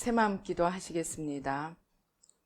새마음 기도 하시겠습니다.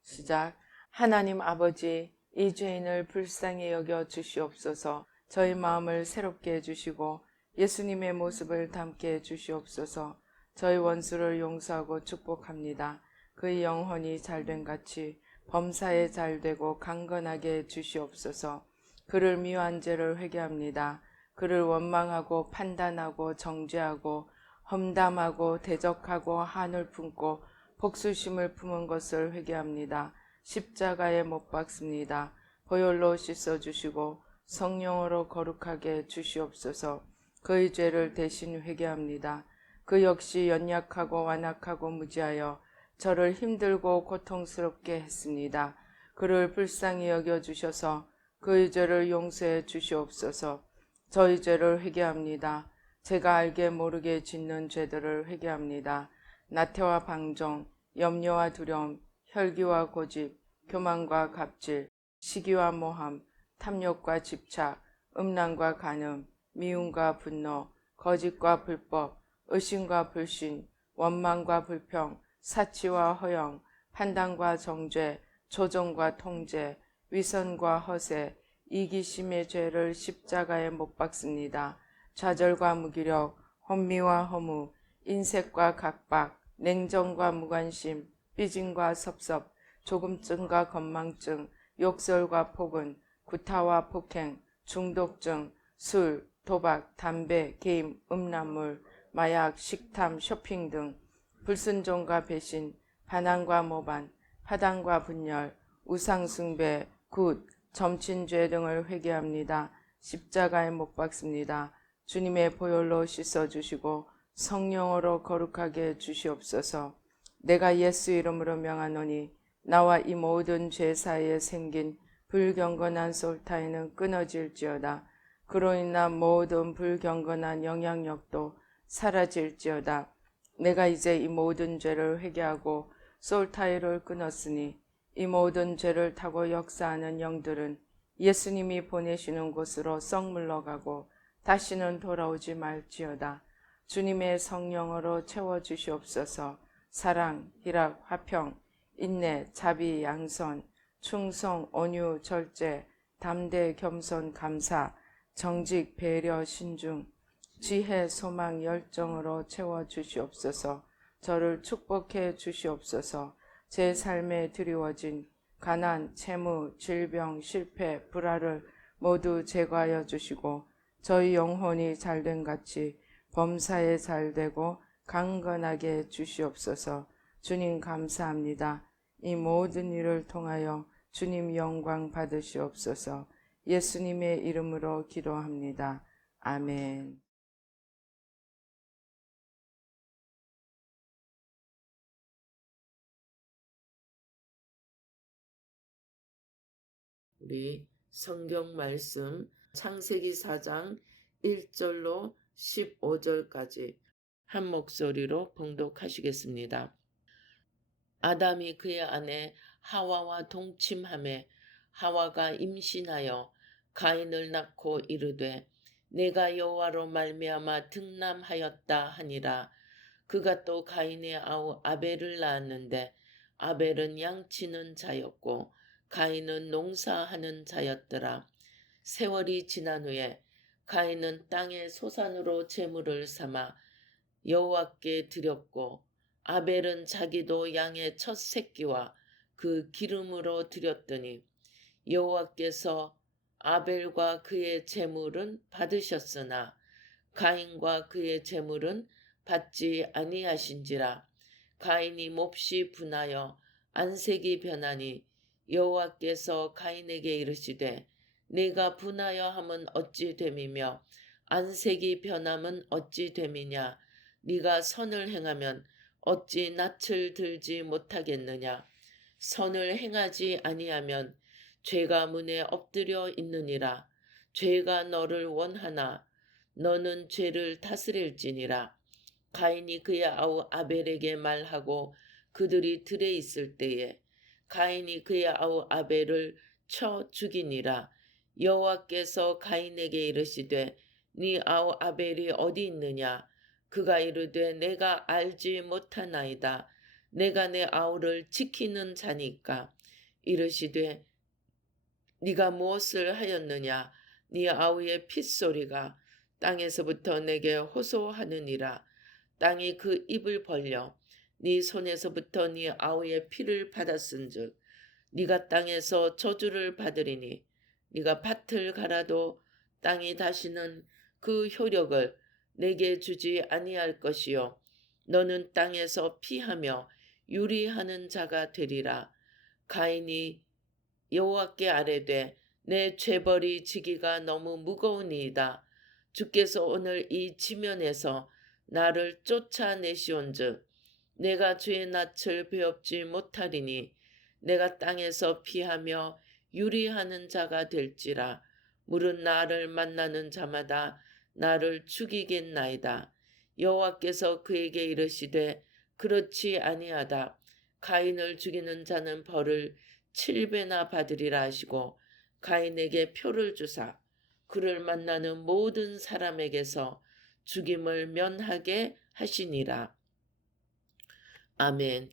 시작. 하나님 아버지, 이 죄인을 불쌍히 여겨 주시옵소서. 저희 마음을 새롭게 해주시고 예수님의 모습을 담게 해주시옵소서. 저희 원수를 용서하고 축복합니다. 그의 영혼이 잘된 같이 범사에 잘되고 강건하게 해주시옵소서. 그를 미워한 죄를 회개합니다. 그를 원망하고 판단하고 정죄하고 험담하고 대적하고 한을 품고 복수심을 품은 것을 회개합니다. 십자가에 못 박습니다. 보혈로 씻어주시고 성령으로 거룩하게 주시옵소서. 그의 죄를 대신 회개합니다. 그 역시 연약하고 완악하고 무지하여 저를 힘들고 고통스럽게 했습니다. 그를 불쌍히 여겨주셔서 그의 죄를 용서해 주시옵소서. 저희 죄를 회개합니다. 제가 알게 모르게 짓는 죄들을 회개합니다. 나태와 방종, 염려와 두려움, 혈기와 고집, 교만과 갑질, 시기와 모함, 탐욕과 집착, 음란과 간음, 미움과 분노, 거짓과 불법, 의심과 불신, 원망과 불평, 사치와 허영, 판단과 정죄, 조종과 통제, 위선과 허세, 이기심의 죄를 십자가에 못 박습니다. 좌절과 무기력, 혼미와 허무, 인색과 각박, 냉정과 무관심, 삐짐과 섭섭, 조금증과 건망증, 욕설과 폭언, 구타와 폭행, 중독증, 술, 도박, 담배, 게임, 음란물, 마약, 식탐, 쇼핑 등 불순종과 배신, 반항과 모반, 파당과 분열, 우상숭배, 굿, 점친죄 등을 회개합니다. 십자가에 못 박습니다. 주님의 보혈로 씻어주시고 성령으로 거룩하게 주시옵소서. 내가 예수 이름으로 명하노니 나와 이 모든 죄 사이에 생긴 불경건한 솔타이는 끊어질지어다. 그로 인한 모든 불경건한 영향력도 사라질지어다. 내가 이제 이 모든 죄를 회개하고 솔타이를 끊었으니 이 모든 죄를 타고 역사하는 영들은 예수님이 보내시는 곳으로 썩 물러가고 다시는 돌아오지 말지어다. 주님의 성령으로 채워주시옵소서. 사랑, 희락, 화평, 인내, 자비, 양선, 충성, 온유, 절제, 담대, 겸손, 감사, 정직, 배려, 신중, 지혜, 소망, 열정으로 채워주시옵소서. 저를 축복해 주시옵소서. 제 삶에 드리워진 가난, 채무, 질병, 실패, 불화를 모두 제거하여 주시고 저희 영혼이 잘된 같이 범사에 잘되고 강건하게 주시옵소서. 주님 감사합니다. 이 모든 일을 통하여 주님 영광 받으시옵소서. 예수님의 이름으로 기도합니다. 아멘. 우리 성경 말씀 창세기 4장 1절로 15절까지 한 목소리로 봉독하시겠습니다. 아담이 그의 아내 하와와 동침하매 하와가 임신하여 가인을 낳고 이르되 내가 여호와로 말미암아 등남하였다 하니라. 그가 또 가인의 아우 아벨을 낳았는데 아벨은 양치는 자였고 가인은 농사하는 자였더라. 세월이 지난 후에 가인은 땅의 소산으로 제물을 삼아 여호와께 드렸고 아벨은 자기도 양의 첫 새끼와 그 기름으로 드렸더니 여호와께서 아벨과 그의 제물은 받으셨으나 가인과 그의 제물은 받지 아니하신지라. 가인이 몹시 분하여 안색이 변하니 여호와께서 가인에게 이르시되 네가 분하여 함은 어찌 됨이며 안색이 변함은 어찌 됨이냐. 네가 선을 행하면 어찌 낯을 들지 못하겠느냐. 선을 행하지 아니하면 죄가 문에 엎드려 있느니라. 죄가 너를 원하나 너는 죄를 다스릴지니라. 가인이 그의 아우 아벨에게 말하고 그들이 들에 있을 때에 가인이 그의 아우 아벨을 쳐 죽이니라. 여호와께서 가인에게 이르시되 네 아우 아벨이 어디 있느냐. 그가 이르되 내가 알지 못하나이다. 내가 내 아우를 지키는 자니까 이르시되 네가 무엇을 하였느냐 네 아우의 핏소리가 땅에서부터 내게 호소하느니라. 땅이 그 입을 벌려 네 손에서부터 네 아우의 피를 받았은즉 네가 땅에서 저주를 받으리니 네가 밭을 갈아도 땅이 다시는 그 효력을 내게 주지 아니할 것이요 너는 땅에서 피하며 유리하는 자가 되리라. 가인이 여호와께 아뢰되 내 죄벌이 지기가 너무 무거우니이다. 주께서 오늘 이 지면에서 나를 쫓아내시온즉 내가 주의 낯을 배웁지 못하리니 내가 땅에서 피하며 유리하는 자가 될지라. 물은 나를 만나는 자마다 나를 죽이겠나이다. 여호와께서 그에게 이르시되 그렇지 아니하다. 가인을 죽이는 자는 벌을 7배나 받으리라 하시고 가인에게 표를 주사 그를 만나는 모든 사람에게서 죽임을 면하게 하시니라. 아멘.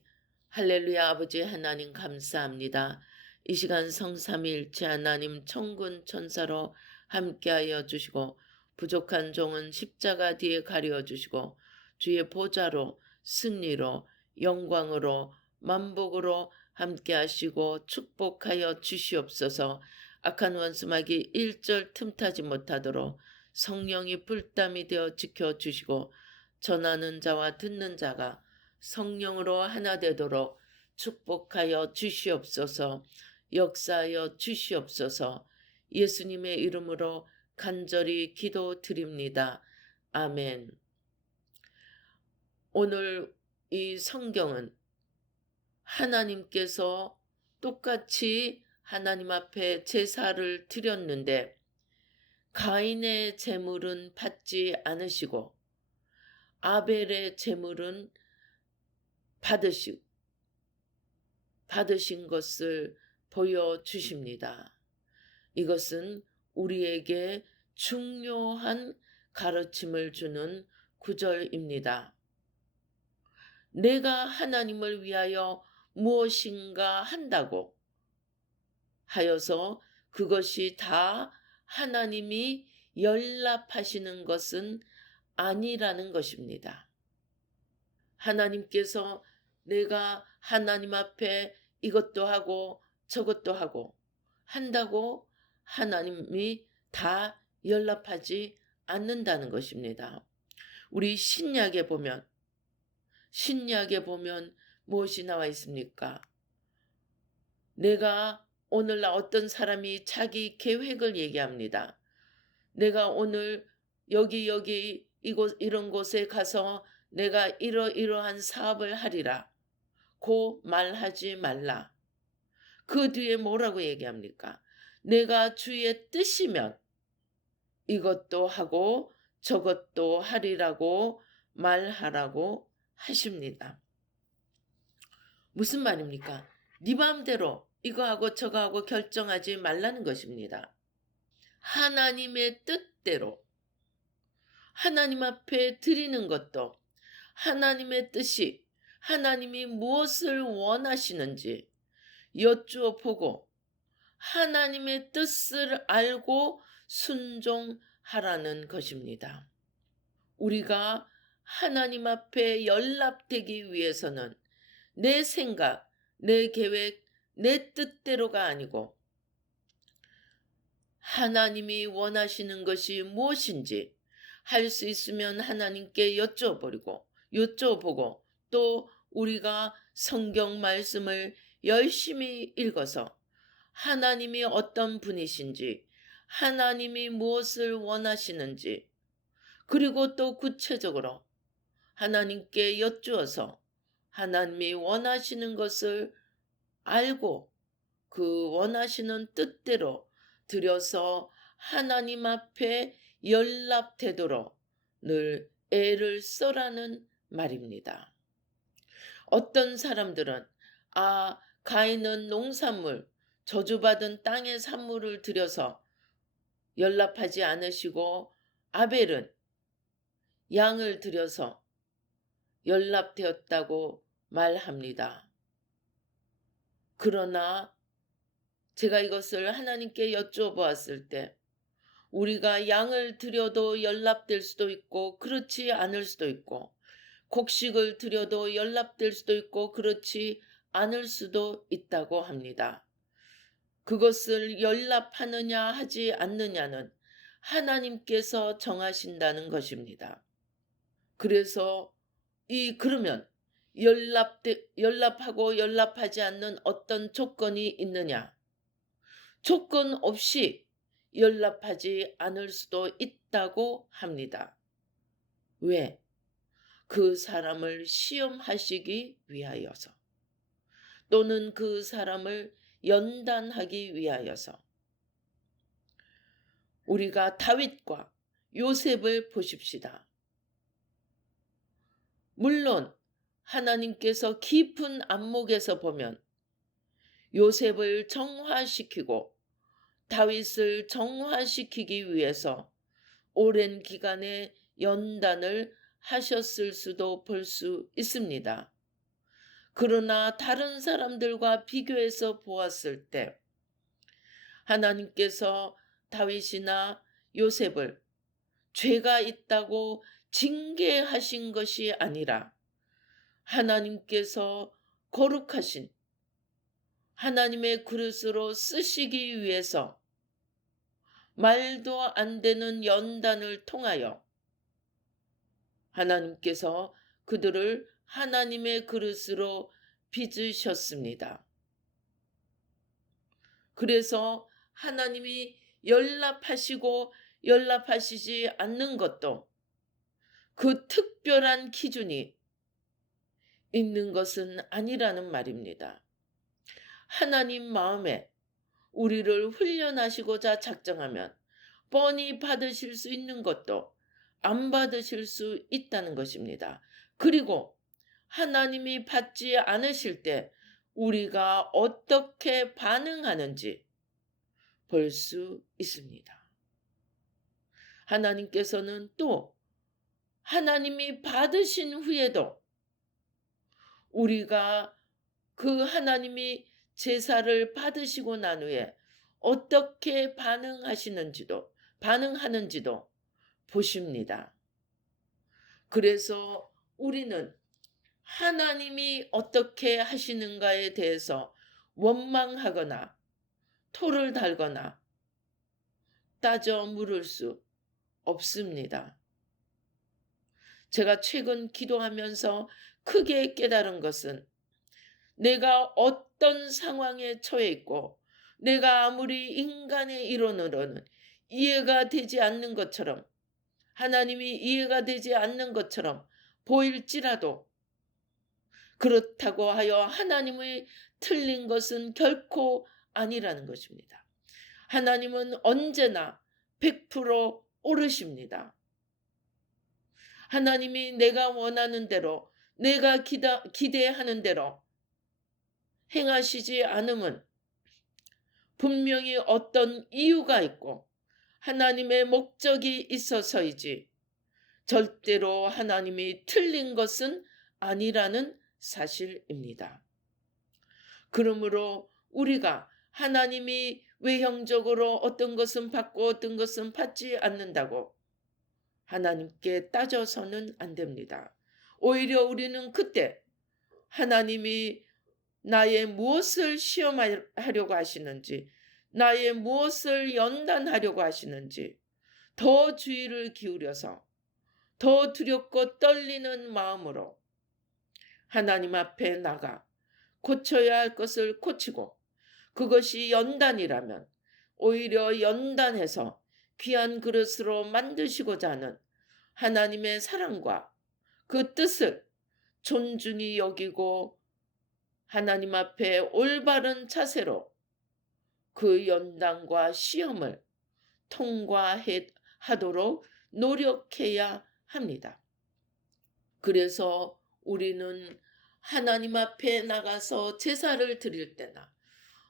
할렐루야. 아버지 하나님 감사합니다. 이 시간 성삼위일체 하나님 천군 천사로 함께하여 주시고 부족한 종은 십자가 뒤에 가려 주시고 주의 보좌로 승리로 영광으로 만복으로 함께하시고 축복하여 주시옵소서. 악한 원수마귀 일절 틈타지 못하도록 성령이 불담이 되어 지켜주시고 전하는 자와 듣는 자가 성령으로 하나 되도록 축복하여 주시옵소서. 역사하여 주시옵소서. 예수님의 이름으로 간절히 기도드립니다. 아멘. 오늘 이 성경은 하나님께서 똑같이 하나님 앞에 제사를 드렸는데 가인의 제물은 받지 않으시고 아벨의 제물은 받으신 것을 보여주십니다. 이것은 우리에게 중요한 가르침을 주는 구절입니다. 내가 하나님을 위하여 무엇인가 한다고 하여서 그것이 다 하나님이 연락하시는 것은 아니라는 것입니다. 하나님께서 내가 하나님 앞에 이것도 하고 저것도 하고 한다고 하나님이 다 연락하지 않는다는 것입니다. 우리 신약에 보면 무엇이 나와 있습니까? 내가 오늘 어떤 사람이 자기 계획을 얘기합니다. 내가 오늘 여기 이런 곳에 가서 내가 이러한 사업을 하리라 고 말하지 말라. 그 뒤에 뭐라고 얘기합니까? 내가 주의 뜻이면 이것도 하고 저것도 하리라고 말하라고 하십니다. 무슨 말입니까? 네 마음대로 이거 하고 저거 하고 결정하지 말라는 것입니다. 하나님의 뜻대로 하나님 앞에 드리는 것도 하나님의 뜻이 하나님이 무엇을 원하시는지 여쭈어 보고 하나님의 뜻을 알고 순종하라는 것입니다. 우리가 하나님 앞에 연락되기 위해서는 내 생각, 내 계획, 내 뜻대로가 아니고 하나님이 원하시는 것이 무엇인지 할 수 있으면 하나님께 여쭤보고 또 우리가 성경 말씀을 열심히 읽어서 하나님이 어떤 분이신지 하나님이 무엇을 원하시는지 그리고 또 구체적으로 하나님께 여쭈어서 하나님이 원하시는 것을 알고 그 원하시는 뜻대로 드려서 하나님 앞에 연락되도록 늘 애를 써라는 말입니다. 어떤 사람들은 가인은 농산물, 저주받은 땅의 산물을 들여서 연락하지 않으시고 아벨은 양을 들여서 연락되었다고 말합니다. 그러나 제가 이것을 하나님께 여쭤보았을 때 우리가 양을 드려도 연락될 수도 있고 그렇지 않을 수도 있고 곡식을 드려도 연락될 수도 있고 그렇지 않을 수도 있다고 합니다. 그것을 연락하느냐 하지 않느냐는 하나님께서 정하신다는 것입니다. 그래서 그러면 연락하고 연락하지 않는 어떤 조건이 있느냐? 조건 없이 연락하지 않을 수도 있다고 합니다. 왜? 그 사람을 시험하시기 위하여서 또는 그 사람을 연단하기 위하여서. 우리가 다윗과 요셉을 보십시다. 물론 하나님께서 깊은 안목에서 보면 요셉을 정화시키고 다윗을 정화시키기 위해서 오랜 기간의 연단을 하셨을 수도 볼 수 있습니다. 그러나 다른 사람들과 비교해서 보았을 때 하나님께서 다윗이나 요셉을 죄가 있다고 징계하신 것이 아니라 하나님께서 거룩하신 하나님의 그릇으로 쓰시기 위해서 말도 안 되는 연단을 통하여 하나님께서 그들을 하나님의 그릇으로 빚으셨습니다. 그래서 하나님이 연락하시고 연락하시지 않는 것도 그 특별한 기준이 있는 것은 아니라는 말입니다. 하나님 마음에 우리를 훈련하시고자 작정하면 뻔히 받으실 수 있는 것도 안 받으실 수 있다는 것입니다. 그리고 하나님이 받지 않으실 때 우리가 어떻게 반응하는지 볼 수 있습니다. 하나님께서는 또 하나님이 받으신 후에도 우리가 그 하나님이 제사를 받으시고 난 후에 어떻게 반응하는지도 보십니다. 그래서 우리는 하나님이 어떻게 하시는가에 대해서 원망하거나 토를 달거나 따져 물을 수 없습니다. 제가 최근 기도하면서 크게 깨달은 것은 내가 어떤 상황에 처해 있고 내가 아무리 인간의 이론으로는 이해가 되지 않는 것처럼 하나님이 이해가 되지 않는 것처럼 보일지라도 그렇다고 하여 하나님의 틀린 것은 결코 아니라는 것입니다. 하나님은 언제나 100% 옳으십니다. 하나님이 내가 원하는 대로 내가 기대하는 대로 행하시지 않음은 분명히 어떤 이유가 있고 하나님의 목적이 있어서이지 절대로 하나님이 틀린 것은 아니라는 사실입니다. 그러므로 우리가 하나님이 외형적으로 어떤 것은 받고 어떤 것은 받지 않는다고 하나님께 따져서는 안 됩니다. 오히려 우리는 그때 하나님이 나의 무엇을 시험하려고 하시는지, 나의 무엇을 연단하려고 하시는지 더 주의를 기울여서 더 두렵고 떨리는 마음으로 하나님 앞에 나가 고쳐야 할 것을 고치고 그것이 연단이라면 오히려 연단해서 귀한 그릇으로 만드시고자 하는 하나님의 사랑과 그 뜻을 존중히 여기고 하나님 앞에 올바른 자세로 그 연단과 시험을 통과하도록 노력해야 합니다. 그래서 우리는 하나님 앞에 나가서 제사를 드릴 때나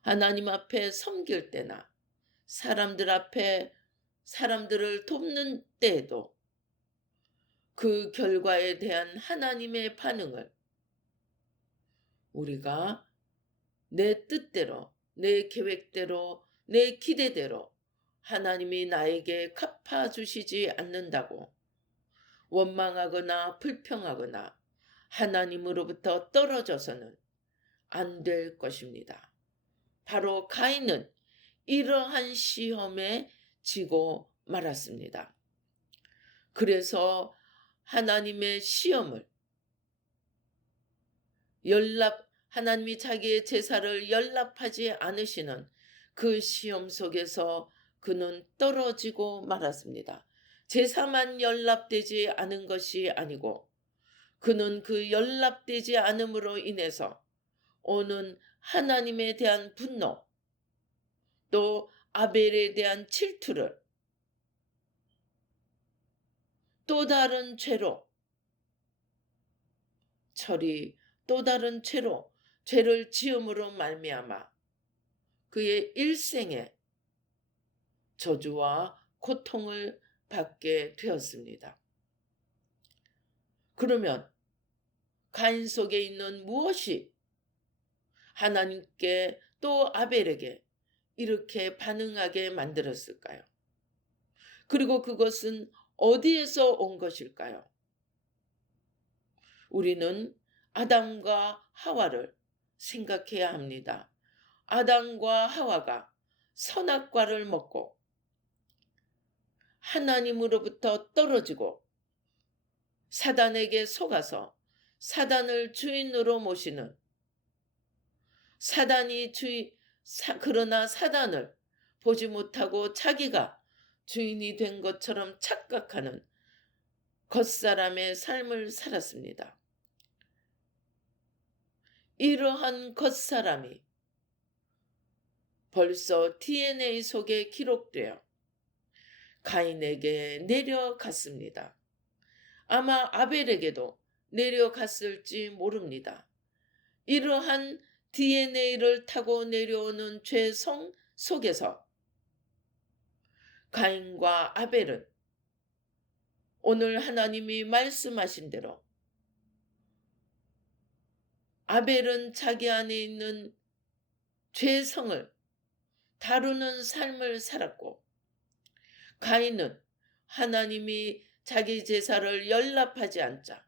하나님 앞에 섬길 때나 사람들 앞에 사람들을 돕는 때에도 그 결과에 대한 하나님의 반응을 우리가 내 뜻대로, 내 계획대로, 내 기대대로 하나님이 나에게 갚아주시지 않는다고 원망하거나 불평하거나 하나님으로부터 떨어져서는 안 될 것입니다. 바로 가인은 이러한 시험에 지고 말았습니다. 그래서 하나님의 시험을 하나님이 자기의 제사를 연락하지 않으시는 그 시험 속에서 그는 떨어지고 말았습니다. 제사만 연락되지 않은 것이 아니고 그는 그 연락되지 않음으로 인해서 오는 하나님에 대한 분노, 또 아벨에 대한 질투를 또 다른 죄로 또 다른 죄를 지음으로 말미암아 그의 일생에 저주와 고통을 받게 되었습니다. 그러면 가인 속에 있는 무엇이 하나님께 또 아벨에게 이렇게 반응하게 만들었을까요? 그리고 그것은 어디에서 온 것일까요? 우리는 아담과 하와를 생각해야 합니다. 아담과 하와가 선악과를 먹고 하나님으로부터 떨어지고 사단에게 속아서 사단을 주인으로 모시는 그러나 사단을 보지 못하고 자기가 주인이 된 것처럼 착각하는 겉사람의 삶을 살았습니다. 이러한 겉사람이 벌써 DNA 속에 기록되어 가인에게 내려갔습니다. 아마 아벨에게도 내려갔을지 모릅니다. 이러한 DNA를 타고 내려오는 죄성 속에서 가인과 아벨은 오늘 하나님이 말씀하신 대로 아벨은 자기 안에 있는 죄성을 다루는 삶을 살았고 가인은 하나님이 자기 제사를 연락하지 않자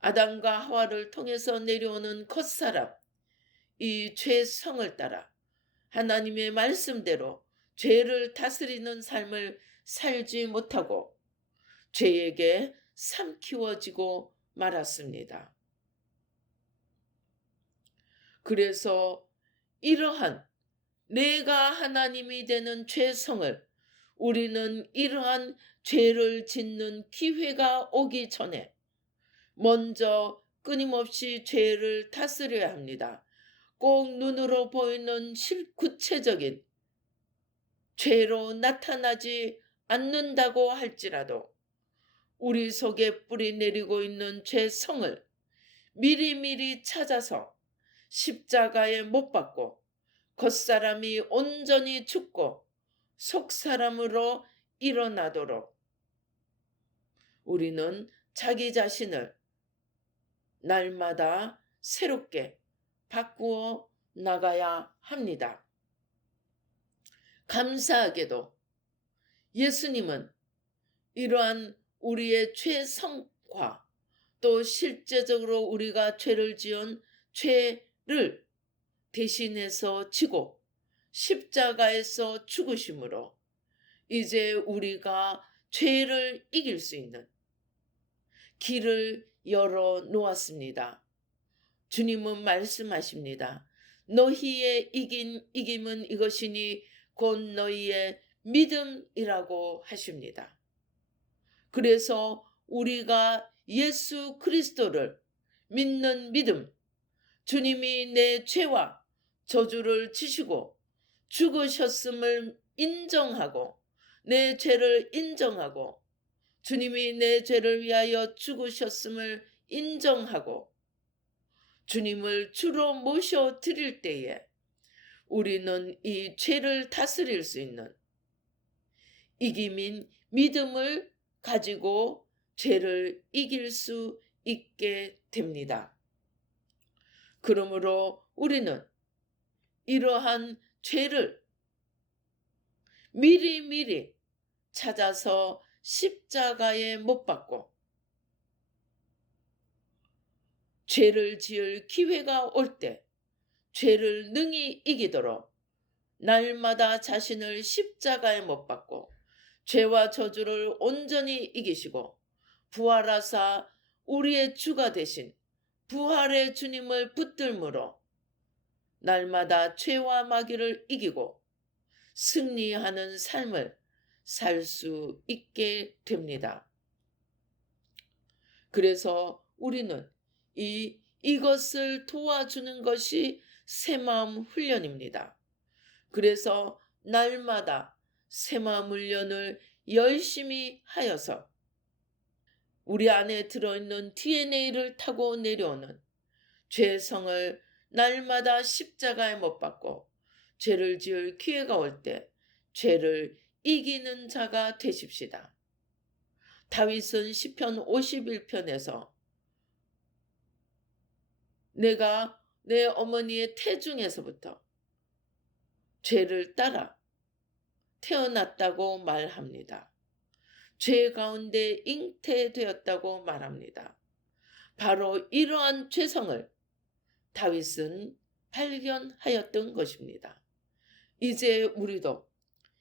아담과 하와를 통해서 내려오는 겉사람, 이 죄성을 따라 하나님의 말씀대로 죄를 다스리는 삶을 살지 못하고 죄에게 삼키워지고 말았습니다. 그래서 이러한 내가 하나님이 되는 죄성을 우리는 이러한 죄를 짓는 기회가 오기 전에 먼저 끊임없이 죄를 다스려야 합니다. 꼭 눈으로 보이는 구체적인 죄로 나타나지 않는다고 할지라도 우리 속에 뿌리 내리고 있는 죄성을 미리미리 찾아서 십자가에 못 박고 겉사람이 온전히 죽고 속사람으로 일어나도록 우리는 자기 자신을 날마다 새롭게 바꾸어 나가야 합니다. 감사하게도 예수님은 이러한 우리의 죄성과 또 실제적으로 우리가 죄를 지은 죄를 대신해서 지고 십자가에서 죽으심으로 이제 우리가 죄를 이길 수 있는 길을 열어 놓았습니다. 주님은 말씀하십니다. 너희의 이김은 이것이니 곧 너희의 믿음이라고 하십니다. 그래서 우리가 예수 그리스도를 믿는 믿음, 주님이 내 죄와 저주를 지시고 죽으셨음을 인정하고 내 죄를 인정하고 주님이 내 죄를 위하여 죽으셨음을 인정하고 주님을 주로 모셔 드릴 때에 우리는 이 죄를 다스릴 수 있는 이김인 믿음을 가지고 죄를 이길 수 있게 됩니다. 그러므로 우리는 이러한 죄를 미리미리 찾아서 십자가에 못 박고 죄를 지을 기회가 올 때 죄를 능히 이기도록 날마다 자신을 십자가에 못 박고 죄와 저주를 온전히 이기시고 부활하사 우리의 주가 되신 부활의 주님을 붙들므로 날마다 죄와 마귀를 이기고 승리하는 삶을 살 수 있게 됩니다. 그래서 우리는 이것을 도와주는 것이 새마음 훈련입니다. 그래서 날마다 새마음 훈련을 열심히 하여서 우리 안에 들어있는 DNA를 타고 내려오는 죄성을 날마다 십자가에 못 박고 죄를 지을 기회가 올 때 죄를 이기는 자가 되십시다. 다윗은 시편 51편에서 내가 내 어머니의 태중에서부터 죄를 따라 태어났다고 말합니다. 죄 가운데 잉태되었다고 말합니다. 바로 이러한 죄성을 다윗은 발견하였던 것입니다. 이제 우리도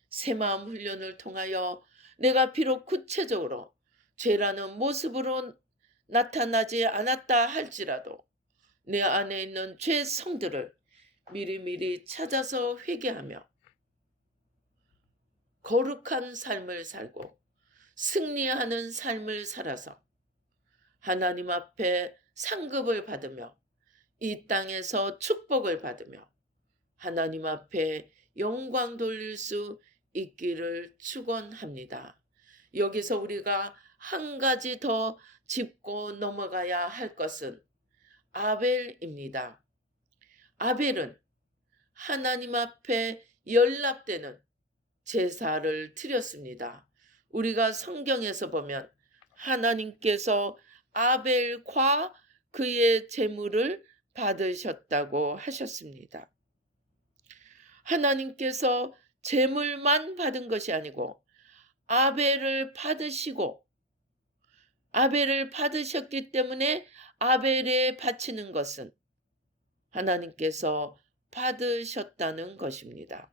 새마음 훈련을 통하여 내가 비록 구체적으로 죄라는 모습으로 나타나지 않았다 할지라도 내 안에 있는 죄성들을 미리미리 찾아서 회개하며 거룩한 삶을 살고 승리하는 삶을 살아서 하나님 앞에 상급을 받으며 이 땅에서 축복을 받으며 하나님 앞에 영광 돌릴 수 있기를 축원합니다. 여기서 우리가 한 가지 더 짚고 넘어가야 할 것은 아벨입니다. 아벨은 하나님 앞에 연락되는 제사를 드렸습니다. 우리가 성경에서 보면 하나님께서 아벨과 그의 제물을 받으셨다고 하셨습니다. 하나님께서 제물만 받은 것이 아니고 아벨을 받으셨기 때문에 아벨에 바치는 것은 하나님께서 받으셨다는 것입니다.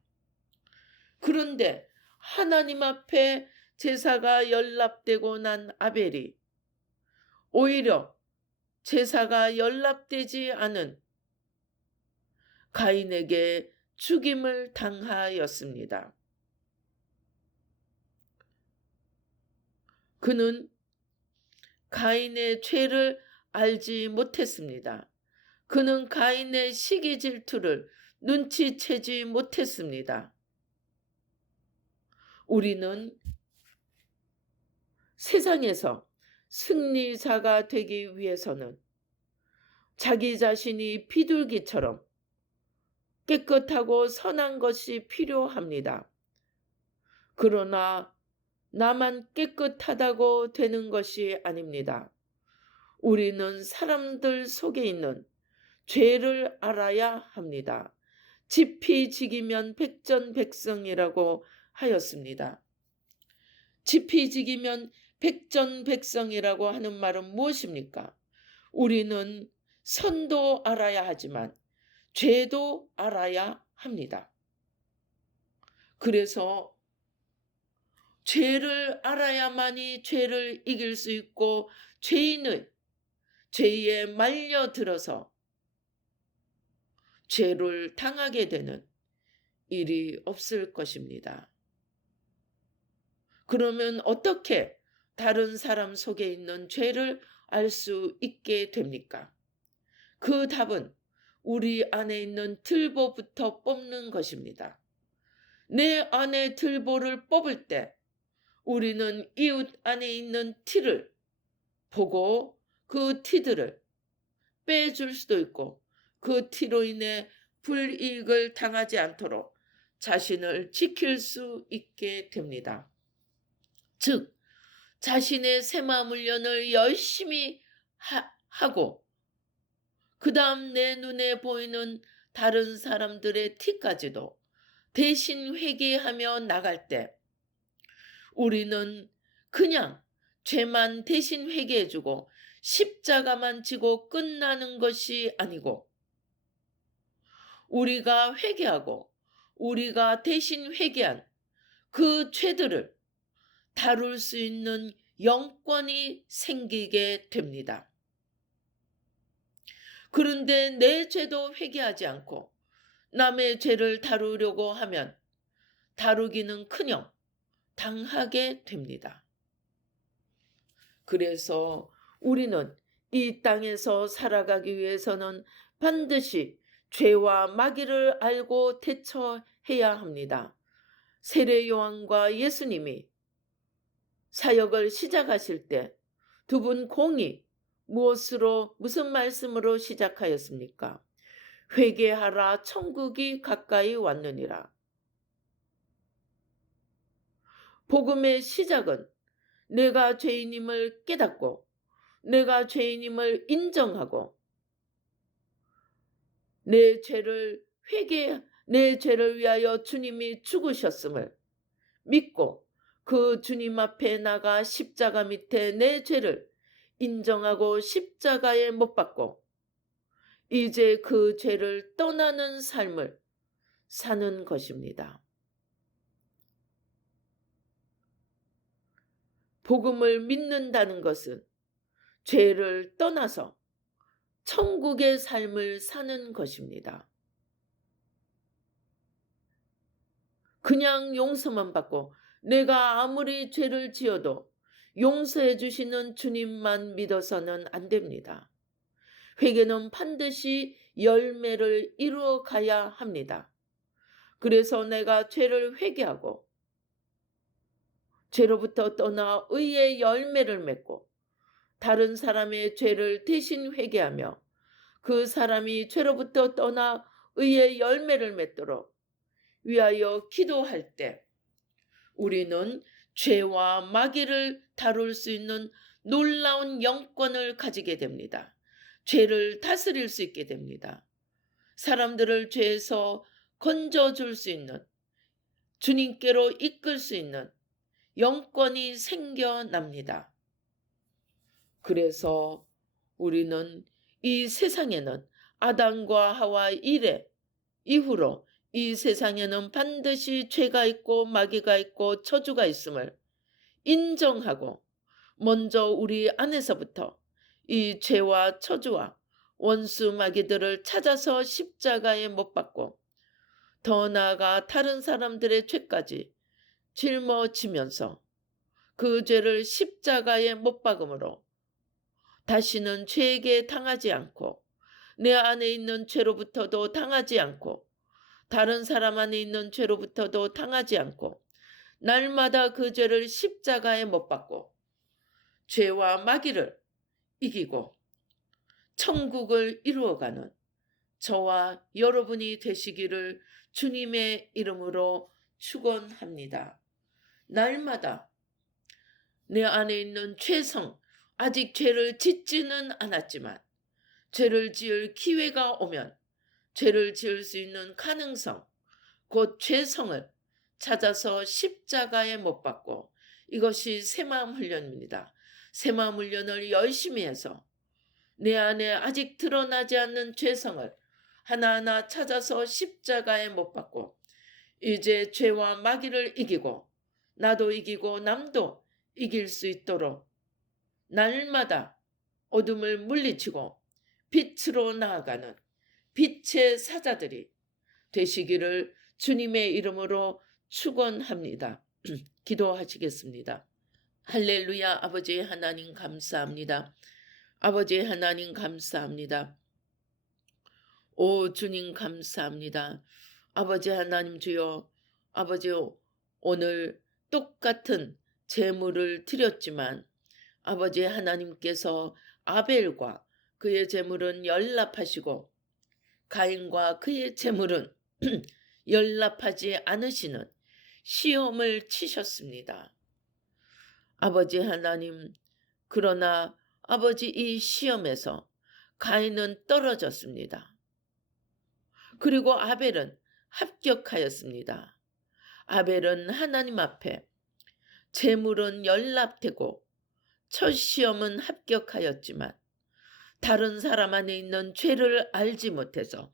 그런데 하나님 앞에 제사가 연락되고 난 아벨이 오히려 제사가 연락되지 않은 가인에게 죽임을 당하였습니다. 그는 가인의 죄를 알지 못했습니다. 그는 가인의 시기 질투를 눈치채지 못했습니다. 우리는 세상에서 승리자가 되기 위해서는 자기 자신이 비둘기처럼 깨끗하고 선한 것이 필요합니다. 그러나 나만 깨끗하다고 되는 것이 아닙니다. 우리는 사람들 속에 있는 죄를 알아야 합니다. 지피지기면 백전백성이라고 하였습니다. 지피지기면 백전백성이라고 하는 말은 무엇입니까? 우리는 선도 알아야 하지만 죄도 알아야 합니다. 그래서 죄를 알아야만이 죄를 이길 수 있고 죄에 말려들어서 죄를 당하게 되는 일이 없을 것입니다. 그러면 어떻게 다른 사람 속에 있는 죄를 알 수 있게 됩니까? 그 답은 우리 안에 있는 들보부터 뽑는 것입니다. 내 안에 들보를 뽑을 때 우리는 이웃 안에 있는 티를 보고 그 티들을 빼줄 수도 있고 그 티로 인해 불이익을 당하지 않도록 자신을 지킬 수 있게 됩니다. 즉 자신의 새마음 훈련을 열심히 하고 그 다음 내 눈에 보이는 다른 사람들의 티까지도 대신 회개하며 나갈 때 우리는 그냥 죄만 대신 회개해주고 십자가만 지고 끝나는 것이 아니고 우리가 회개하고 우리가 대신 회개한 그 죄들을 다룰 수 있는 영권이 생기게 됩니다. 그런데 내 죄도 회개하지 않고 남의 죄를 다루려고 하면 다루기는커녕 당하게 됩니다. 그래서 우리는 이 땅에서 살아가기 위해서는 반드시 죄와 마귀를 알고 대처해야 합니다. 세례 요한과 예수님이 사역을 시작하실 때 두 분 공이 무슨 말씀으로 시작하였습니까? 회개하라, 천국이 가까이 왔느니라. 복음의 시작은 내가 죄인임을 깨닫고 내가 죄인임을 인정하고 내 죄를 위하여 주님이 죽으셨음을 믿고 그 주님 앞에 나가 십자가 밑에 내 죄를 인정하고 십자가에 못 박고 이제 그 죄를 떠나는 삶을 사는 것입니다. 복음을 믿는다는 것은 죄를 떠나서 천국의 삶을 사는 것입니다. 그냥 용서만 받고 내가 아무리 죄를 지어도 용서해 주시는 주님만 믿어서는 안 됩니다. 회개는 반드시 열매를 이루어 가야 합니다. 그래서 내가 죄를 회개하고 죄로부터 떠나 의의 열매를 맺고 다른 사람의 죄를 대신 회개하며 그 사람이 죄로부터 떠나 의의 열매를 맺도록 위하여 기도할 때 우리는 죄와 마귀를 다룰 수 있는 놀라운 영권을 가지게 됩니다. 죄를 다스릴 수 있게 됩니다. 사람들을 죄에서 건져줄 수 있는, 주님께로 이끌 수 있는 영권이 생겨납니다. 그래서 우리는 이 세상에는 아담과 하와 이후로 이 세상에는 반드시 죄가 있고 마귀가 있고 저주가 있음을 인정하고 먼저 우리 안에서부터 이 죄와 저주와 원수 마귀들을 찾아서 십자가에 못 박고 더 나아가 다른 사람들의 죄까지 짊어지면서 그 죄를 십자가에 못 박음으로 다시는 죄에게 당하지 않고 내 안에 있는 죄로부터도 당하지 않고 다른 사람 안에 있는 죄로부터도 당하지 않고 날마다 그 죄를 십자가에 못 박고 죄와 마귀를 이기고 천국을 이루어가는 저와 여러분이 되시기를 주님의 이름으로 축원합니다. 날마다 내 안에 있는 죄성, 아직 죄를 짓지는 않았지만 죄를 지을 기회가 오면 죄를 지을 수 있는 가능성, 곧 죄성을 찾아서 십자가에 못 박고 이것이 새마음 훈련입니다. 새마음 훈련을 열심히 해서 내 안에 아직 드러나지 않는 죄성을 하나하나 찾아서 십자가에 못 박고 이제 죄와 마귀를 이기고 나도 이기고 남도 이길 수 있도록 날마다 어둠을 물리치고 빛으로 나아가는 빛의 사자들이 되시기를 주님의 이름으로 축원합니다. 기도하시겠습니다. 할렐루야. 아버지 하나님 감사합니다. 아버지 하나님 감사합니다. 오 주님 감사합니다. 아버지 하나님 주여, 아버지 오늘 똑같은 제물을 드렸지만 아버지 하나님께서 아벨과 그의 제물은 연락하시고 가인과 그의 제물은 연락하지 않으시는 시험을 치셨습니다. 아버지 하나님, 그러나 아버지 이 시험에서 가인은 떨어졌습니다. 그리고 아벨은 합격하였습니다. 아벨은 하나님 앞에 제물은 연락되고 첫 시험은 합격하였지만 다른 사람 안에 있는 죄를 알지 못해서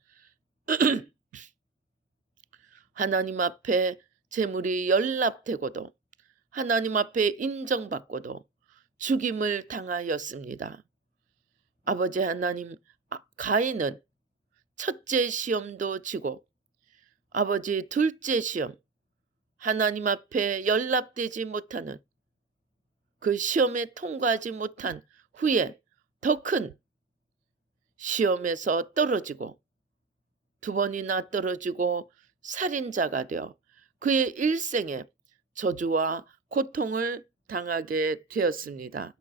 하나님 앞에 제물이 연락되고도 하나님 앞에 인정받고도 죽임을 당하였습니다. 아버지 하나님, 가인은 첫째 시험도 지고 아버지 둘째 시험, 하나님 앞에 연락되지 못하는 그 시험에 통과하지 못한 후에 더 큰 시험에서 떨어지고 두 번이나 떨어지고 살인자가 되어 그의 일생에 저주와 고통을 당하게 되었습니다.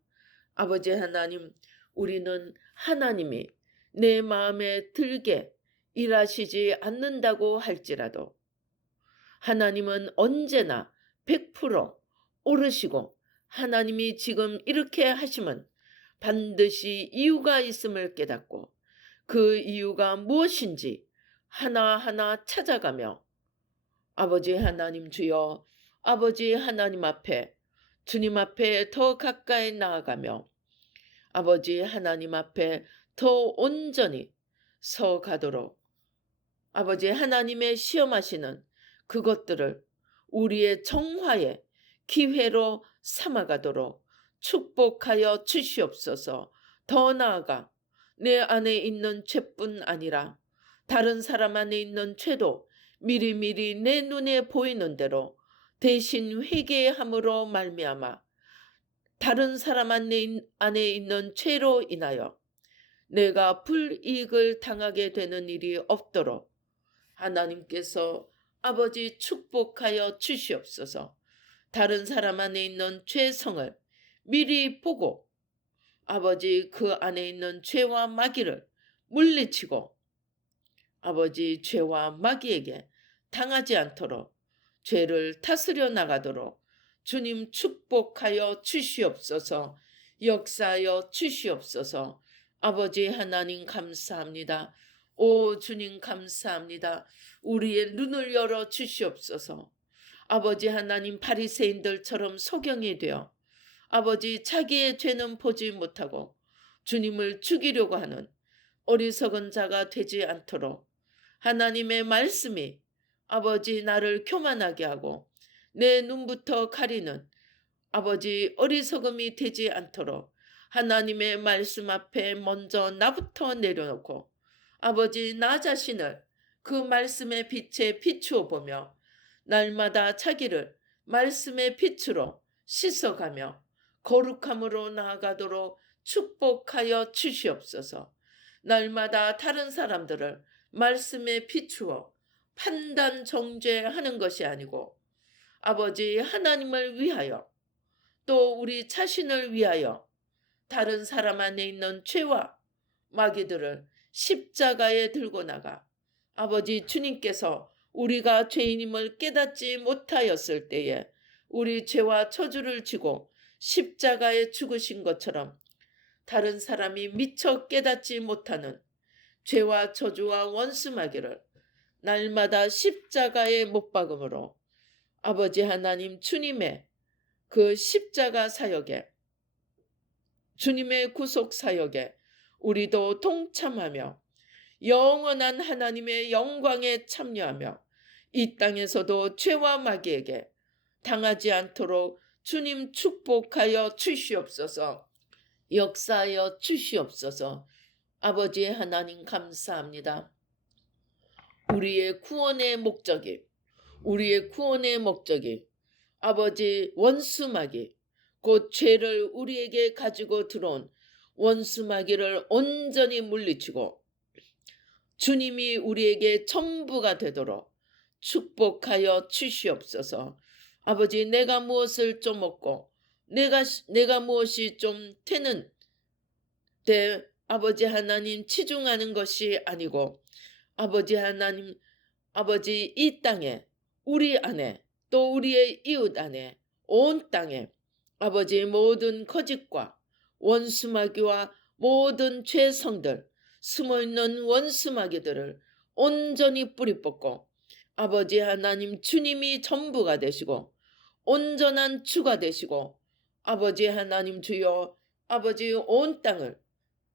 아버지 하나님, 우리는 하나님이 내 마음에 들게 일하시지 않는다고 할지라도 하나님은 언제나 100% 옳으시고 하나님이 지금 이렇게 하심은 반드시 이유가 있음을 깨닫고 그 이유가 무엇인지 하나하나 찾아가며 아버지 하나님 주여, 아버지 하나님 앞에 주님 앞에 더 가까이 나아가며 아버지 하나님 앞에 더 온전히 서가도록 아버지 하나님의 시험하시는 그것들을 우리의 정화의 기회로 삼아가도록 축복하여 주시옵소서. 더 나아가 내 안에 있는 죄뿐 아니라 다른 사람 안에 있는 죄도 미리미리 내 눈에 보이는 대로 대신 회개함으로 말미암아 다른 사람 안에 있는 죄로 인하여 내가 불이익을 당하게 되는 일이 없도록 하나님께서 아버지 축복하여 주시옵소서. 다른 사람 안에 있는 죄성을 미리 보고 아버지 그 안에 있는 죄와 마귀를 물리치고 아버지 죄와 마귀에게 당하지 않도록 죄를 다스려 나가도록 주님 축복하여 주시옵소서. 역사하여 주시옵소서. 아버지 하나님 감사합니다. 오 주님 감사합니다. 우리의 눈을 열어 주시옵소서. 아버지 하나님, 바리새인들처럼 소경이 되어 아버지 자기의 죄는 보지 못하고 주님을 죽이려고 하는 어리석은 자가 되지 않도록 하나님의 말씀이 아버지 나를 교만하게 하고 내 눈부터 가리는 아버지 어리석음이 되지 않도록 하나님의 말씀 앞에 먼저 나부터 내려놓고 아버지 나 자신을 그 말씀의 빛에 비추어 보며 날마다 자기를 말씀의 빛으로 씻어가며 거룩함으로 나아가도록 축복하여 주시옵소서. 날마다 다른 사람들을 말씀에 비추어 판단 정죄하는 것이 아니고 아버지 하나님을 위하여 또 우리 자신을 위하여 다른 사람 안에 있는 죄와 마귀들을 십자가에 들고 나가 아버지 주님께서 우리가 죄인임을 깨닫지 못하였을 때에 우리 죄와 저주를 지고 십자가에 죽으신 것처럼 다른 사람이 미처 깨닫지 못하는 죄와 저주와 원수마귀를 날마다 십자가에 못 박음으로 아버지 하나님 주님의 그 십자가 사역에 주님의 구속 사역에 우리도 동참하며 영원한 하나님의 영광에 참여하며 이 땅에서도 죄와 마귀에게 당하지 않도록 주님 축복하여 주시옵소서. 역사하여 주시옵소서. 아버지 하나님 감사합니다. 우리의 구원의 목적이 아버지 원수마귀 곧 죄를 우리에게 가지고 들어온 원수마귀를 온전히 물리치고 주님이 우리에게 전부가 되도록 축복하여 주시옵소서. 아버지 내가 무엇을 좀 얻고 내가 무엇이 좀 되는 데 아버지 하나님 치중하는 것이 아니고 아버지 하나님 아버지 이 땅에 우리 안에 또 우리의 이웃 안에 온 땅에 아버지 모든 거짓과 원수마귀와 모든 죄성들 숨어있는 원수마귀들을 온전히 뿌리 뽑고 아버지 하나님 주님이 전부가 되시고 온전한 주가 되시고 아버지 하나님 주여 아버지 온 땅을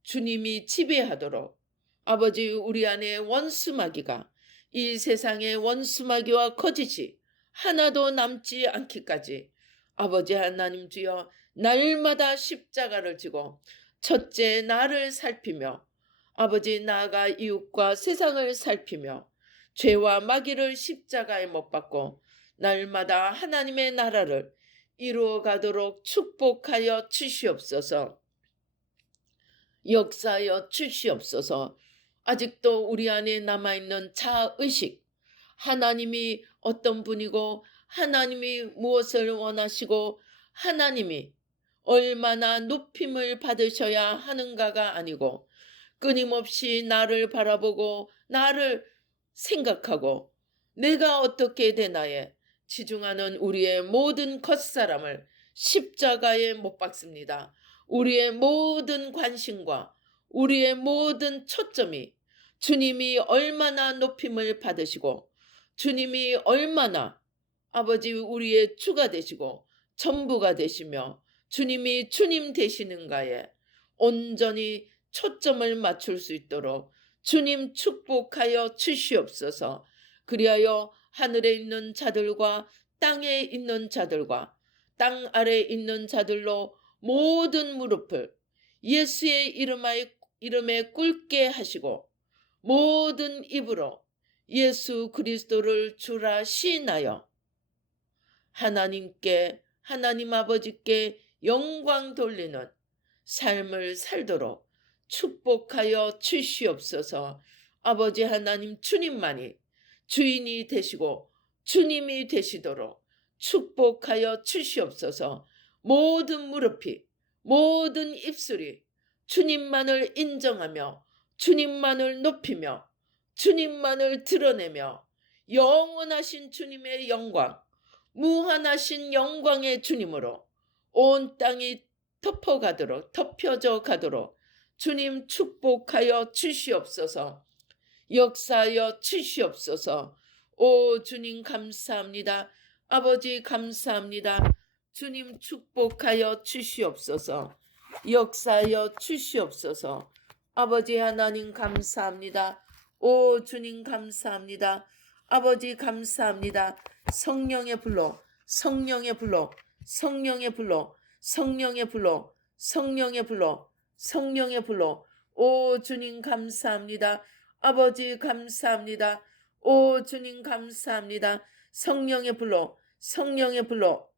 주님이 지배하도록 아버지 우리 안에 원수마귀가 이 세상의 원수마귀와 거짓이 하나도 남지 않기까지 아버지 하나님 주여 날마다 십자가를 지고 첫째 나를 살피며 아버지 나아가 이웃과 세상을 살피며 죄와 마귀를 십자가에 못 박고 날마다 하나님의 나라를 이루어 가도록 축복하여 주시옵소서. 역사하여 주시옵소서. 아직도 우리 안에 남아있는 자의식, 하나님이 어떤 분이고 하나님이 무엇을 원하시고 하나님이 얼마나 높임을 받으셔야 하는가가 아니고 끊임없이 나를 바라보고 나를 생각하고 내가 어떻게 되나에 치중하는 우리의 모든 겉사람을 십자가에 못 박습니다. 우리의 모든 관심과 우리의 모든 초점이 주님이 얼마나 높임을 받으시고 주님이 얼마나 아버지 우리의 주가 되시고 전부가 되시며 주님이 주님 되시는가에 온전히 초점을 맞출 수 있도록 주님 축복하여 주시옵소서. 그리하여 하늘에 있는 자들과 땅에 있는 자들과 땅 아래에 있는 자들로 모든 무릎을 예수의 이름에 꿇게 하시고 모든 입으로 예수 그리스도를 주라 시인하여 하나님께 하나님 아버지께 영광 돌리는 삶을 살도록 축복하여 주시옵소서. 아버지 하나님 주님만이 주인이 되시고 주님이 되시도록 축복하여 주시옵소서. 모든 무릎이 모든 입술이 주님만을 인정하며 주님만을 높이며 주님만을 드러내며 영원하신 주님의 영광 무한하신 영광의 주님으로 온 땅이 덮여져 가도록 주님 축복하여 주시옵소서. 역사하여 주시옵소서. 오 주님 감사합니다. 아버지 감사합니다. 주님 축복하여 주시옵소서. 역사하여 주시옵소서. 아버지 하나님 감사합니다. 오 주님 감사합니다. 아버지 감사합니다. 성령의 불로 성령의 불로 성령의 불로 성령의 불로 성령의 불로 성령의 불로 오 주님 감사합니다. 아버지 감사합니다. 오 주님 감사합니다. 성령의 불로 성령의 불로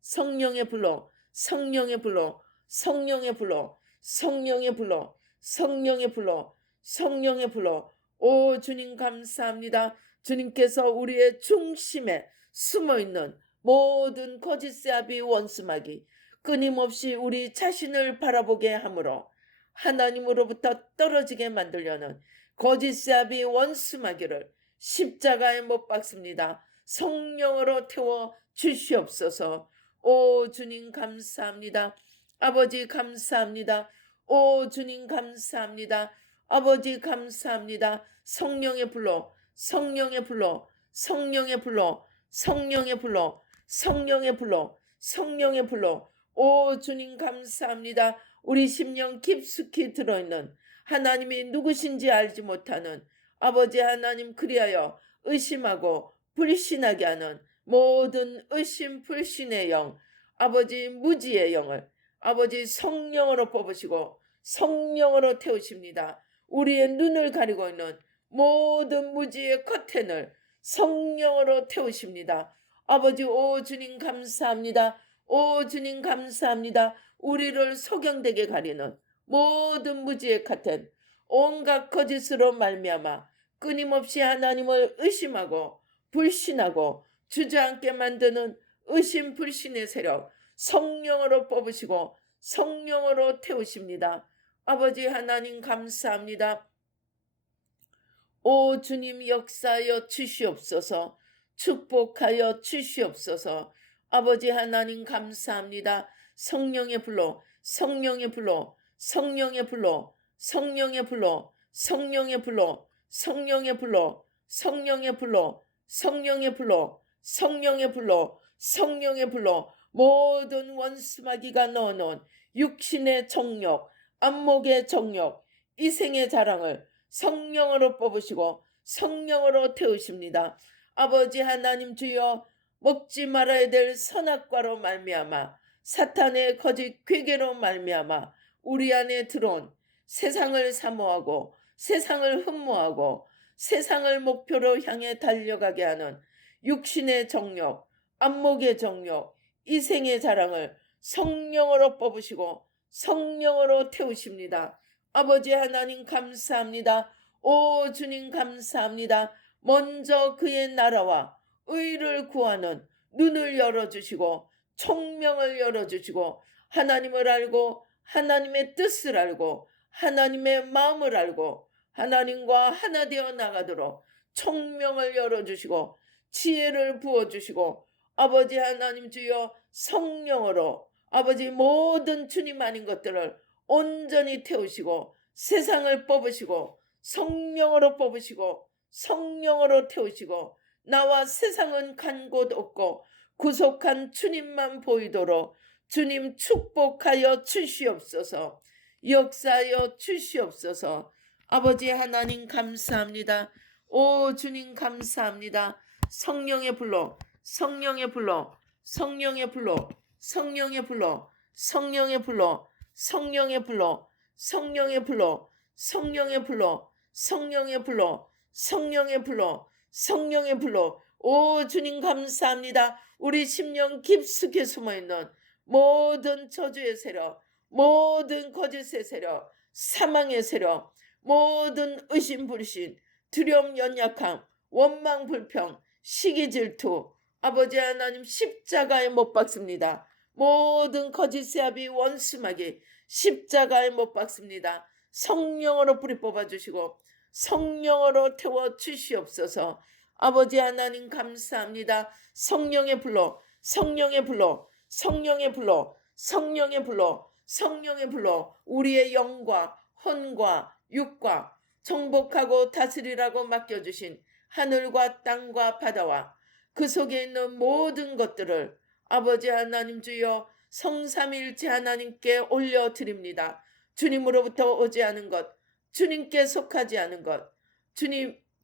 성령의 불로 성령의 불로 성령의 불로 성령의 불로 성령의 불로 성령의 불로 오 주님 감사합니다. 주님께서 우리의 중심에 숨어있는 모든 거짓세아비 원수마귀 끊임없이 우리 자신을 바라보게 하므로 하나님으로부터 떨어지게 만들려는 거짓세아비 원수마귀를 십자가에 못 박습니다. 성령으로 태워 주시옵소서. 오 주님 감사합니다. 아버지 감사합니다. 오 주님 감사합니다. 아버지 감사합니다. 성령의 불로 성령의 불로 성령의 불로 성령의 불로 성령의 불로 성령의 불로 오 주님 감사합니다. 우리 심령 깊숙이 들어있는 하나님이 누구신지 알지 못하는 아버지 하나님 그리하여 의심하고 불신하게 하는 모든 의심 불신의 영 아버지 무지의 영을 아버지 성령으로 뽑으시고 성령으로 태우십니다. 우리의 눈을 가리고 있는 모든 무지의 커튼을 성령으로 태우십니다. 아버지 오 주님 감사합니다. 오 주님 감사합니다. 우리를 소경되게 가리는 모든 무지의 커튼 온갖 거짓으로 말미암아 끊임없이 하나님을 의심하고 불신하고 주저앉게 만드는 의심 불신의 세력 성령으로 뽑으시고 성령으로 태우십니다. 아버지 하나님 감사합니다. 오 주님 역사하여 주시옵소서. 축복하여 주시옵소서. 아버지 하나님 감사합니다. 성령의 불로 성령의 불로 성령의 불로 성령의 불로 성령의 불로, 성령의 불로, 성령의 불로, 성령의 불로, 성령의 불로, 성령의 불로 모든 원수마귀가 넣어놓은 육신의 정욕, 안목의 정욕, 이생의 자랑을 성령으로 뽑으시고 성령으로 태우십니다. 아버지 하나님 주여, 먹지 말아야 될 선악과로 말미암아 사탄의 거짓 괴계로 말미암아 우리 안에 들어온 세상을 사모하고 세상을 흠모하고 세상을 목표로 향해 달려가게 하는 육신의 정욕, 안목의 정욕, 이생의 자랑을 성령으로 뽑으시고 성령으로 태우십니다. 아버지 하나님 감사합니다. 오 주님 감사합니다. 먼저 그의 나라와 의를 구하는 눈을 열어주시고 총명을 열어주시고 하나님을 알고 하나님의 뜻을 알고 하나님의 마음을 알고 하나님과 하나 되어 나가도록 총명을 열어주시고 지혜를 부어주시고 아버지 하나님 주여 성령으로 아버지 모든 주님 아닌 것들을 온전히 태우시고 세상을 뽑으시고 성령으로 뽑으시고 성령으로 태우시고 나와 세상은 간 곳 없고 구속한 주님만 보이도록 주님 축복하여 주시옵소서. 역사하여 주시옵소서. 아버지 하나님 감사합니다. 오 주님 감사합니다. 성령의 불로, 성령의 불로, 성령의 불로, 성령의 불로, 성령의 불로, 성령의 불로, 성령의 불로, 성령의 불로, 성령의 불로, 성령의 불로, 성령의 불로. 오 주님 감사합니다. 우리 심령 깊숙이 숨어있는 모든 저주의 세력, 모든 거짓의 세력, 사망의 세력, 모든 의심 불신, 두려움 연약함, 원망 불평, 시기 질투 아버지 하나님 십자가에 못 박습니다. 모든 거짓의 아비 원수마귀 십자가에 못 박습니다. 성령으로 뿌리 뽑아주시고 성령으로 태워 주시옵소서. 아버지 하나님 감사합니다. 성령의 불로, 성령의 불로, 성령의 불로, 성령의 불로, 성령의 불로 우리의 영과 혼과 육과 정복하고 다스리라고 맡겨주신 하늘과 땅과 바다와 그 속에 있는 모든 것들을 아버지 하나님 주여 성삼일체 하나님께 올려드립니다. 주님으로부터 오지 않은 것, 주님께 속하지 않은 것,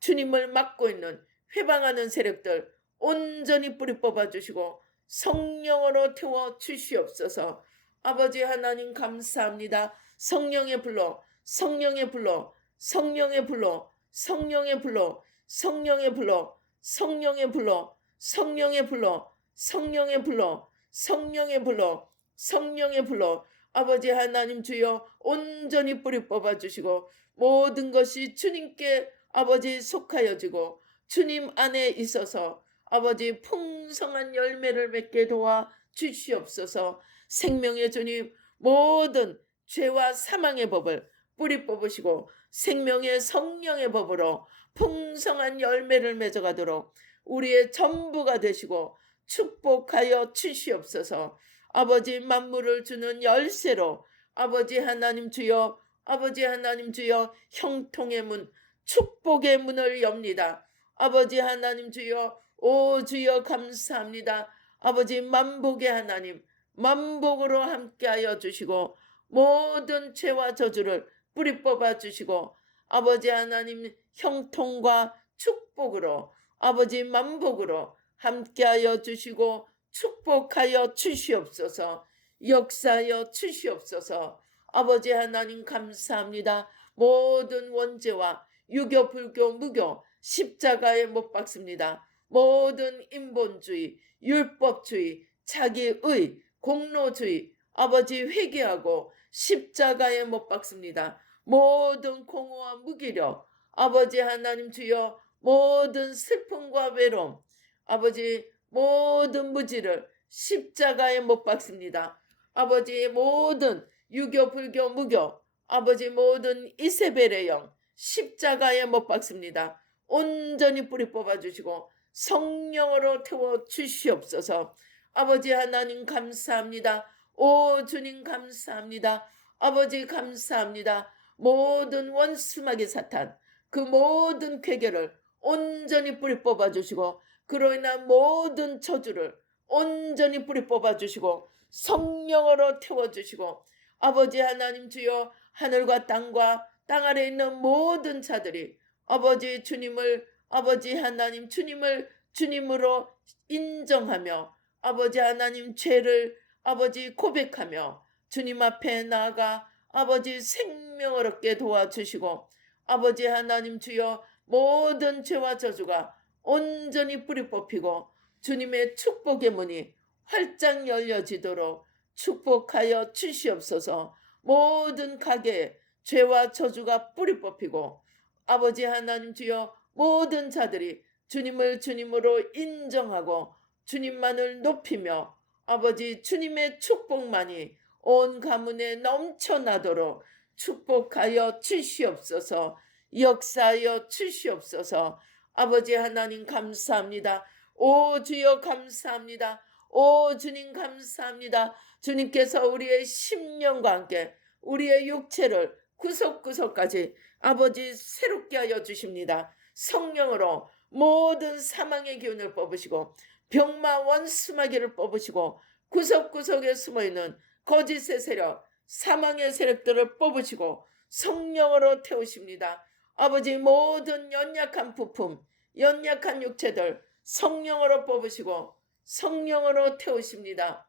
주님을 막고 있는 회방하는 세력들 온전히 뿌리 뽑아주시고 성령으로 태워 주시옵소서. 아버지 하나님 감사합니다. 성령의 불로, 성령의 불로, 성령의 불로, 성령의 불로, 성령의 불로, 성령의 불로, 성령의 불로, 성령의 불로, 성령의 불로, 성령의 불로 아버지 하나님 주여 온전히 뿌리 뽑아주시고 모든 것이 주님께 아버지 속하여 지고 주님 안에 있어서 아버지 풍성한 열매를 맺게 도와 주시옵소서. 생명의 주님 모든 죄와 사망의 법을 뿌리 뽑으시고 생명의 성령의 법으로 풍성한 열매를 맺어가도록 우리의 전부가 되시고 축복하여 주시옵소서. 아버지 만물을 주는 열쇠로 아버지 하나님 주여 아버지 하나님 주여 형통의 문 축복의 문을 엽니다. 아버지 하나님 주여 오 주여 감사합니다. 아버지 만복의 하나님 만복으로 함께하여 주시고 모든 죄와 저주를 뿌리 뽑아 주시고 아버지 하나님 형통과 축복으로 아버지 만복으로 함께하여 주시고 축복하여 주시옵소서. 역사하여 주시옵소서. 아버지 하나님 감사합니다. 모든 원죄와 유교 불교 무교 십자가에 못 박습니다. 모든 인본주의 율법주의 자기의 공로주의 아버지 회개하고 십자가에 못 박습니다. 모든 공허와 무기력 아버지 하나님 주여 모든 슬픔과 외로움 아버지 모든 무지를 십자가에 못 박습니다. 아버지 모든 유교 불교 무교 아버지 모든 이세벨의 영 십자가에 못 박습니다. 온전히 뿌리 뽑아주시고 성령으로 태워 주시옵소서. 아버지 하나님 감사합니다. 오 주님 감사합니다. 아버지 감사합니다. 모든 원수마귀 사탄, 그 모든 괴계를 온전히 뿌리 뽑아주시고, 그로 인한 모든 저주를 온전히 뿌리 뽑아주시고 성령으로 태워주시고, 아버지 하나님 주여, 하늘과 땅과 땅 아래에 있는 모든 자들이 아버지 주님을, 아버지 하나님 주님을 주님으로 인정하며, 아버지 하나님 죄를 아버지 고백하며 주님 앞에 나아가 아버지 생명을 얻게 도와주시고, 아버지 하나님 주여, 모든 죄와 저주가 온전히 뿌리 뽑히고 주님의 축복의 문이 활짝 열려지도록 축복하여 주시옵소서. 모든 가게에 죄와 저주가 뿌리 뽑히고, 아버지 하나님 주여, 모든 자들이 주님을 주님으로 인정하고 주님만을 높이며 아버지 주님의 축복만이 온 가문에 넘쳐나도록 축복하여 주시옵소서. 역사하여 주시옵소서. 아버지 하나님 감사합니다. 오 주여 감사합니다. 오 주님 감사합니다. 주님께서 우리의 심령과 함께 우리의 육체를 구석구석까지 아버지 새롭게 하여 주십니다. 성령으로 모든 사망의 기운을 뽑으시고 병마 원수마귀를 뽑으시고 구석구석에 숨어있는 거짓의 세력, 사망의 세력들을 뽑으시고 성령으로 태우십니다. 아버지 모든 연약한 부품, 연약한 육체들 성령으로 뽑으시고 성령으로 태우십니다.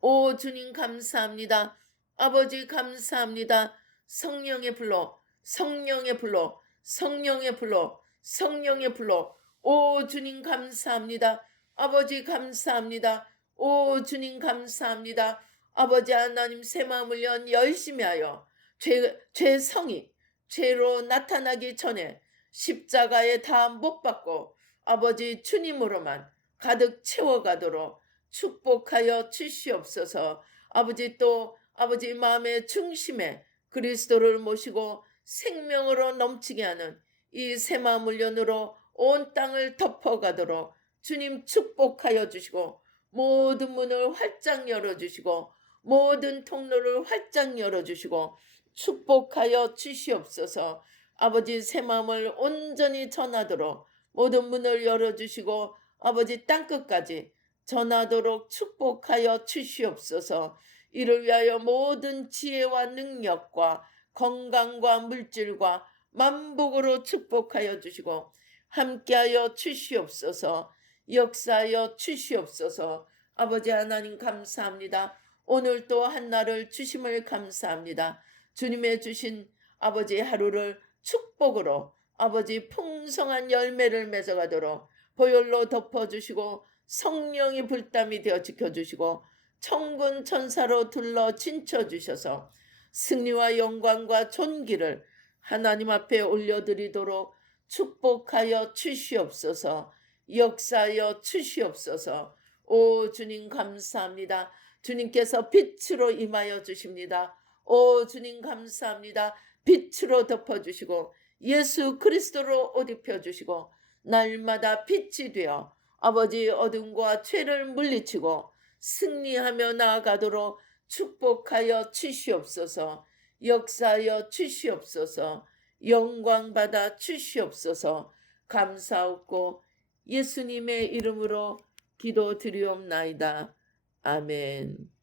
오 주님 감사합니다. 아버지 감사합니다. 성령의 불로, 성령의 불로, 성령의 불로, 성령의 불로. 오 주님 감사합니다. 아버지 감사합니다. 오 주님 감사합니다. 아버지 하나님 새 마음을 연 열심히 하여 죄성이 죄로 나타나기 전에 십자가에 다 못 박고 아버지 주님으로만 가득 채워가도록 축복하여 주시옵소서. 아버지 또 아버지 마음의 중심에 그리스도를 모시고 생명으로 넘치게 하는 이 새 마음 훈련으로 온 땅을 덮어가도록 주님 축복하여 주시고 모든 문을 활짝 열어주시고 모든 통로를 활짝 열어주시고 축복하여 주시옵소서. 아버지 새 마음을 온전히 전하도록 모든 문을 열어주시고 아버지 땅끝까지 전하도록 축복하여 주시옵소서. 이를 위하여 모든 지혜와 능력과 건강과 물질과 만복으로 축복하여 주시고 함께하여 주시옵소서. 역사하여 주시옵소서. 아버지 하나님 감사합니다. 오늘 또 한날을 주심을 감사합니다. 주님의 주신 아버지 하루를 축복으로 아버지 풍성한 열매를 맺어가도록 보혈로 덮어주시고 성령이 불담이 되어 지켜주시고 천군 천사로 둘러 진쳐주셔서 승리와 영광과 존귀를 하나님 앞에 올려드리도록 축복하여 주시옵소서. 역사하여 주시옵소서. 오 주님 감사합니다. 주님께서 빛으로 임하여 주십니다. 오 주님 감사합니다. 빛으로 덮어주시고 예수 그리스도로 옷 입혀주시고 날마다 빛이 되어 아버지 어둠과 죄를 물리치고 승리하며 나아가도록 축복하여 주시옵소서. 역사하여 주시옵소서. 영광받아 주시옵소서. 감사하고 예수님의 이름으로 기도드리옵나이다. 아멘.